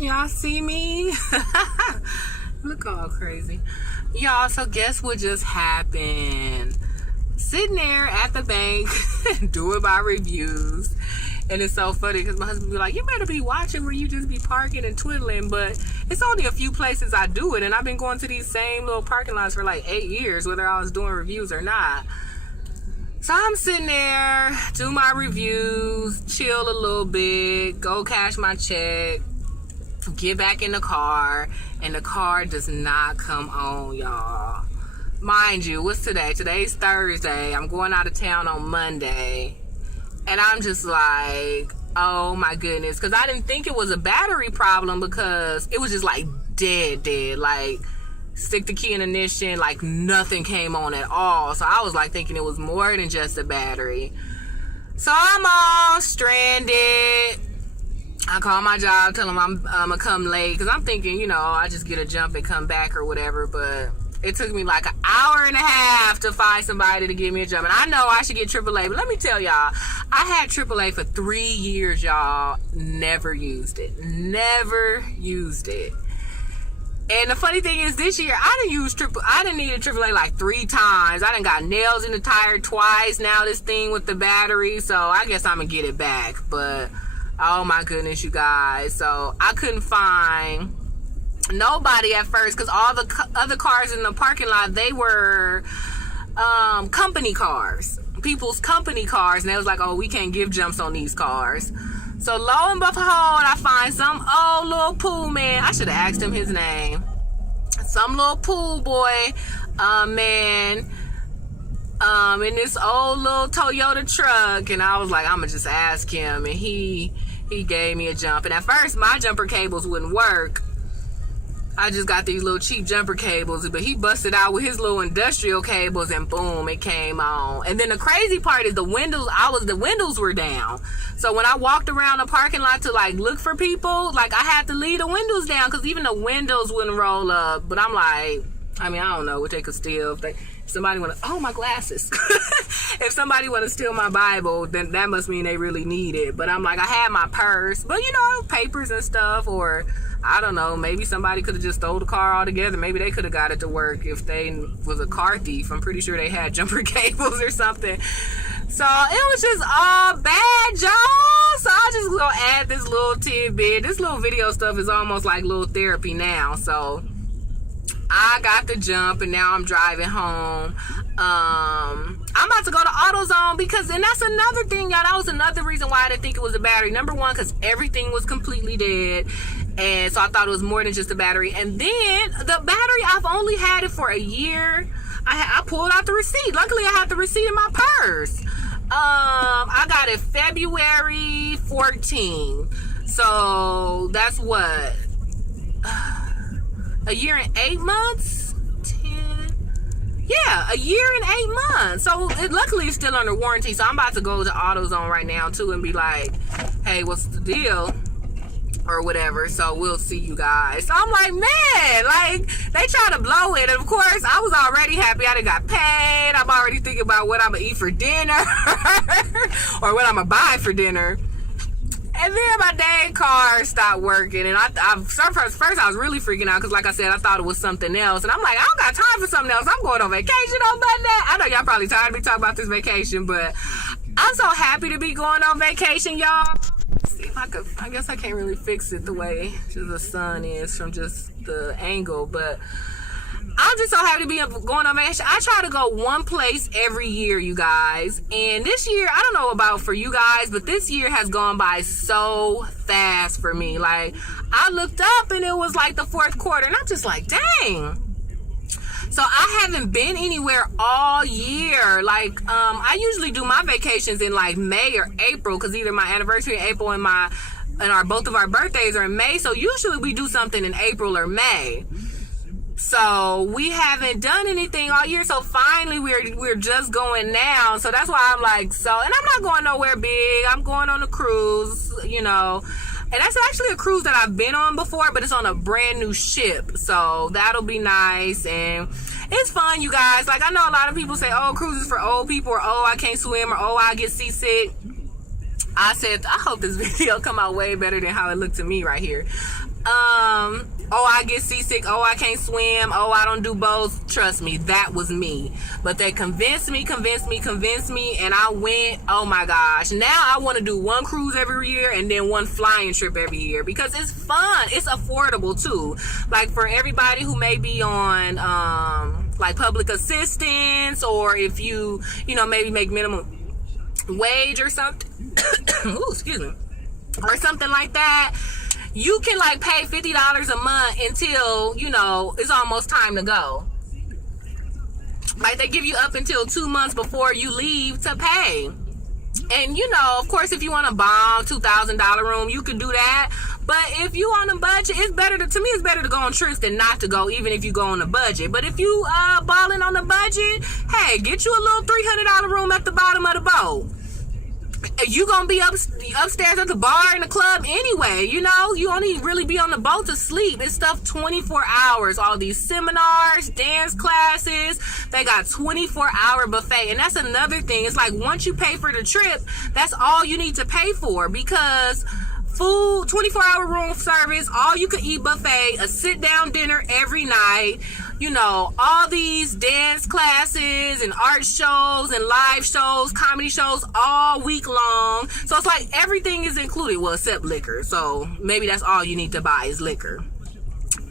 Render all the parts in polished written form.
Can y'all see me? Look all crazy. Y'all, so guess what just happened? Sitting there at the bank doing my reviews. And it's so funny because my husband be like, you better be watching where you just be parking and twiddling. But it's only a few places I do it. And I've been going to these same little parking lots for like 8 years, whether I was doing reviews or not. So I'm sitting there, do my reviews, chill a little bit, go cash my check, get back in the car, and the car does not come on, y'all. Mind you, what's today? Today's Thursday. I'm going out of town on Monday. And I'm just like, oh my goodness. Because I didn't think it was a battery problem because it was just like dead. Like, stick the key in ignition, like nothing came on at all. So I was like thinking it was more than just a battery. So I'm all stranded. I call my job, tell them I'm gonna come late because I'm thinking, you know, I just get a jump and come back or whatever. But it took me like an hour and a half to find somebody to give me a jump. And I know I should get AAA, but let me tell y'all, I had AAA for 3 years, y'all. Never used it. Never used it. And the funny thing is, this year I didn't need a AAA like 3 times. I done got nails in the tire twice. Now this thing with the battery, so I guess I'm gonna get it back. But oh my goodness, you guys! So I couldn't find nobody at first because all the other cars in the parking lot, they were company cars, people's company cars, and they was like, oh, we can't give jumps on these cars. So lo and behold, I find some old little pool man. I should have asked him his name. Some little pool boy, man, in this old little Toyota truck. And I was like, I'm gonna just ask him. And he gave me a jump. And at first, my jumper cables wouldn't work. I just got these little cheap jumper cables, but he busted out with his little industrial cables, and boom, it came on. And then the crazy part is the windows were down. So when I walked around the parking lot to like look for people, like I had to leave the windows down because even the windows wouldn't roll up. But I'm like, I mean, I don't know what they could steal. If somebody want to, oh, my glasses. If somebody want to steal my Bible, then that must mean they really need it. But I'm like, I had my purse, but you know, papers and stuff, or I don't know, maybe somebody could have just stole the car altogether. Maybe they could have got it to work if they was a car thief. I'm pretty sure they had jumper cables or something. So it was just all bad, y'all. So I just gonna add this little tidbit. This little video stuff is almost like little therapy now. So I got the jump and now I'm driving home. I'm about to go to AutoZone because, and that's another thing, y'all. That was another reason why I didn't think it was a battery. Number one, because everything was completely dead. And so I thought it was more than just a battery. And then the battery, I've only had it for a year. I pulled out the receipt. Luckily, I had the receipt in my purse. I got it February 14. So that's what? A year and 8 months? 10? Yeah, a year and 8 months. So luckily it's still under warranty. So I'm about to go to AutoZone right now too and be like, hey, what's the deal? Or whatever. So we'll see you guys. So I'm like, man, like they try to blow it. And of course, I was already happy. I done got paid. I'm already thinking about what I'm gonna eat for dinner or what I'm gonna buy for dinner. And then my dang car stopped working, and first I was really freaking out because, like I said, I thought it was something else. And I'm like, I don't got time for something else. I'm going on vacation on Monday. I know y'all probably tired of me talking about this vacation, but I'm so happy to be going on vacation, y'all. See if I could. I guess I can't really fix it the way the sun is from just the angle, but I'm just so happy to be going on vacation. I try to go one place every year, you guys. And this year, I don't know about for you guys, but this year has gone by so fast for me. Like, I looked up and it was like the 4th quarter, and I'm just like, dang. So I haven't been anywhere all year. Like, I usually do my vacations in like May or April because either my anniversary in April and both of our birthdays are in May. So usually we do something in April or May. So we haven't done anything all year. So finally we're just going now. So that's why I'm like, and I'm not going nowhere big. I'm going on a cruise, you know. And that's actually a cruise that I've been on before, but it's on a brand new ship. So that'll be nice. And it's fun, you guys. Like, I know a lot of people say, oh, cruises for old people, or oh, I can't swim, or oh, I get seasick. I said, I hope this video come out way better than how it looked to me right here. Oh, I get seasick. Oh, I can't swim. Oh, I don't do both. Trust me, that was me. But they convinced me, and I went. Oh my gosh. Now I want to do one cruise every year and then one flying trip every year because it's fun. It's affordable too. Like for everybody who may be on like public assistance, or if you maybe make minimum wage or something. Ooh, excuse me. Or something like that. You can like pay $50 a month until, it's almost time to go. Like they give you up until 2 months before you leave to pay. And of course, if you want a bomb $2,000 room, you can do that. But if you on a budget, it's better to go on trips than not to go, even if you go on a budget. But if you balling on a budget, hey, get you a little $300 room at the bottom of the boat. You gonna be upstairs at the bar in the club anyway, you only really be on the boat to sleep. It's stuff 24 hours, all these seminars, dance classes, they got 24-hour buffet. And that's another thing. It's like once you pay for the trip, that's all you need to pay for, because food, 24-hour room service, all you can eat buffet, a sit-down dinner every night, all these dance classes and art shows and live shows, comedy shows all week long. So it's like everything is included, well, except liquor. So maybe that's all you need to buy is liquor.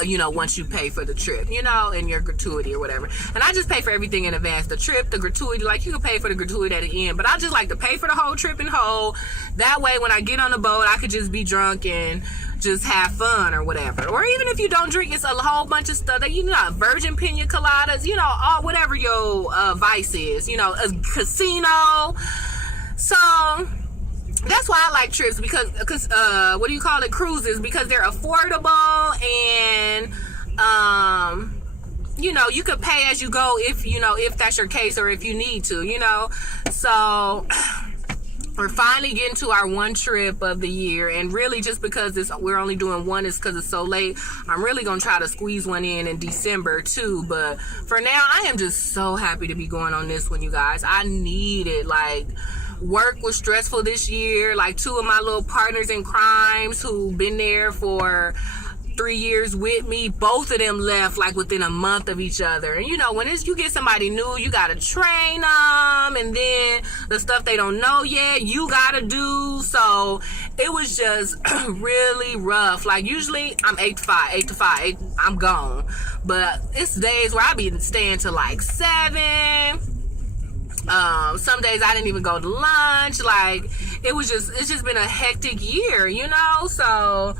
Once you pay for the trip, and your gratuity or whatever. And I just pay for everything in advance. The trip, the gratuity, like you can pay for the gratuity at the end, but I just like to pay for the whole trip in whole. That way, when I get on the boat, I could just be drunk and just have fun or whatever. Or even if you don't drink, it's a whole bunch of stuff that, virgin pina coladas, all whatever your vice is, a casino. So that's why I like trips, because cruises, because they're affordable, and you could pay as you go if that's your case, or if you need to, so we're finally getting to our one trip of the year, and really just because we're only doing one is because it's so late. I'm really gonna try to squeeze one in December too, but for now I am just so happy to be going on this one, you guys. I need it. Like, work was stressful this year. Like, two of my little partners in crimes who've been there for 3 years with me, both of them left like within a month of each other. And when you get somebody new, you gotta train them, and then the stuff they don't know yet, you gotta do. So it was just really rough. Like, usually I'm 8 to 5, I'm gone. But it's days where I be staying till like 7. Some days I didn't even go to lunch. Like, it's just been a hectic year, so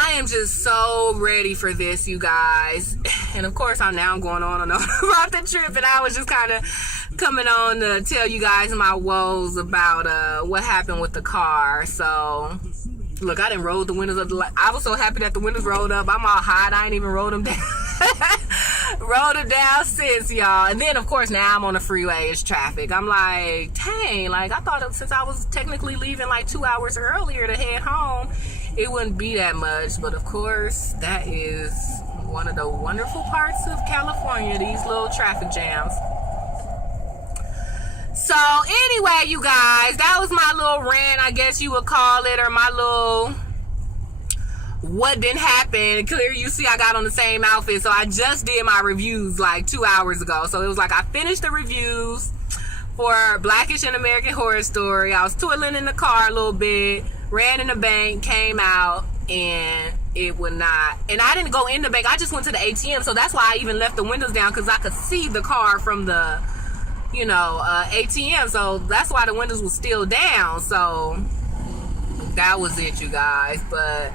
I am just so ready for this, you guys. And of course, I'm going on and on about the trip, and I was just kind of coming on to tell you guys my woes about what happened with the car. So look, I didn't roll the windows up. I was so happy that the windows rolled up. I'm all hot. I ain't even rolled them down. Rolled them down since, y'all. And then, of course, now I'm on the freeway. It's traffic. I'm like, dang. Like, I thought since I was technically leaving like 2 hours earlier to head home, it wouldn't be that much. But, of course, that is one of the wonderful parts of California, these little traffic jams. So, anyway, you guys, that was my little rant, I guess you would call it, or my little what didn't happen. Clear, you see I got on the same outfit, so I just did my reviews like 2 hours ago. So it was like I finished the reviews for Blackish and American Horror Story. I was toiling in the car a little bit, ran in the bank, came out, and it would not. And I didn't go in the bank, I just went to the ATM, so that's why I even left the windows down, because I could see the car from the ATM. So that's why the windows were still down. So that was it, you guys. But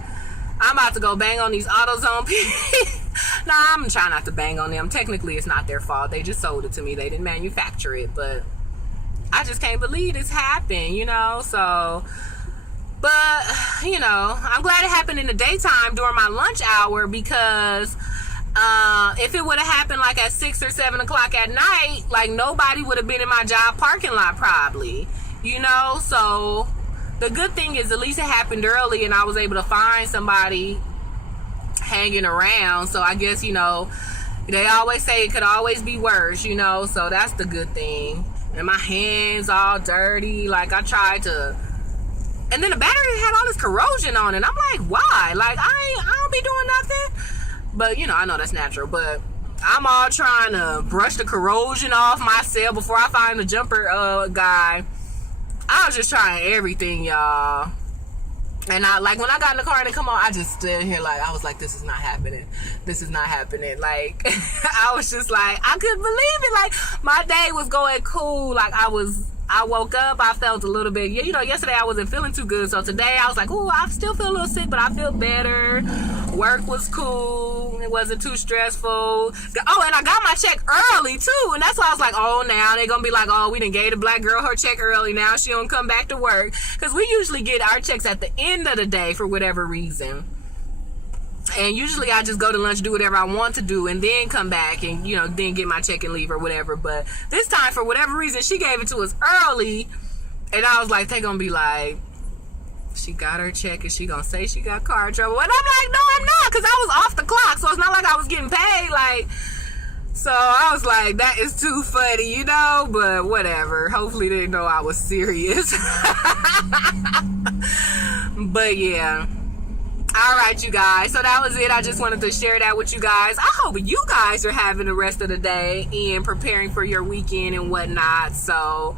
I'm about to go bang on these AutoZone people. Nah, I'm trying not to bang on them. Technically, it's not their fault. They just sold it to me. They didn't manufacture it. But I just can't believe this happened, So, but, I'm glad it happened in the daytime during my lunch hour, because if it would have happened like at 6 or 7 o'clock at night, like nobody would have been in my job parking lot probably, So the good thing is at least it happened early and I was able to find somebody hanging around. So I guess, they always say it could always be worse, so that's the good thing. And my hands all dirty. Like, I tried to, And then the battery had all this corrosion on it. I'm like, why? Like, I don't be doing nothing. But, you know, I know that's natural. But I'm all trying to brush the corrosion off myself before I find the jumper guy. I was just trying everything, y'all. And I, like, when I got in the car and it come on, I just stood here like, I was like, this is not happening. This is not happening. Like, I was just like, I couldn't believe it. Like, my day was going cool. Like, I woke up, I felt a little bit, you know, yesterday I wasn't feeling too good. So today I was like, oh, I still feel a little sick, but I feel better. Work was cool. It wasn't too stressful. Oh, and I got my check early too. And that's why I was like, oh, now they're going to be like, oh, we done gave the black girl her check early. Now she don't come back to work. Because we usually get our checks at the end of the day for whatever reason. And usually I just go to lunch, do whatever I want to do, and then come back and, you know, then get my check and leave or whatever. But this time, for whatever reason, she gave it to us early. And I was like, they going to be like, she got her check and she going to say she got car trouble. And I'm like, no, I'm not, because I was off the clock. So it's not like I was getting paid. Like, so I was like, that is too funny, you know, but whatever. Hopefully they didn't know I was serious. But yeah. All right, you guys. So that was it. I just wanted to share that with you guys. I hope you guys are having the rest of the day and preparing for your weekend and whatnot. So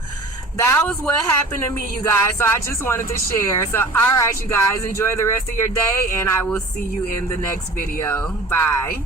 that was what happened to me, you guys. So I just wanted to share. So all right, you guys, enjoy the rest of your day, and I will see you in the next video. Bye.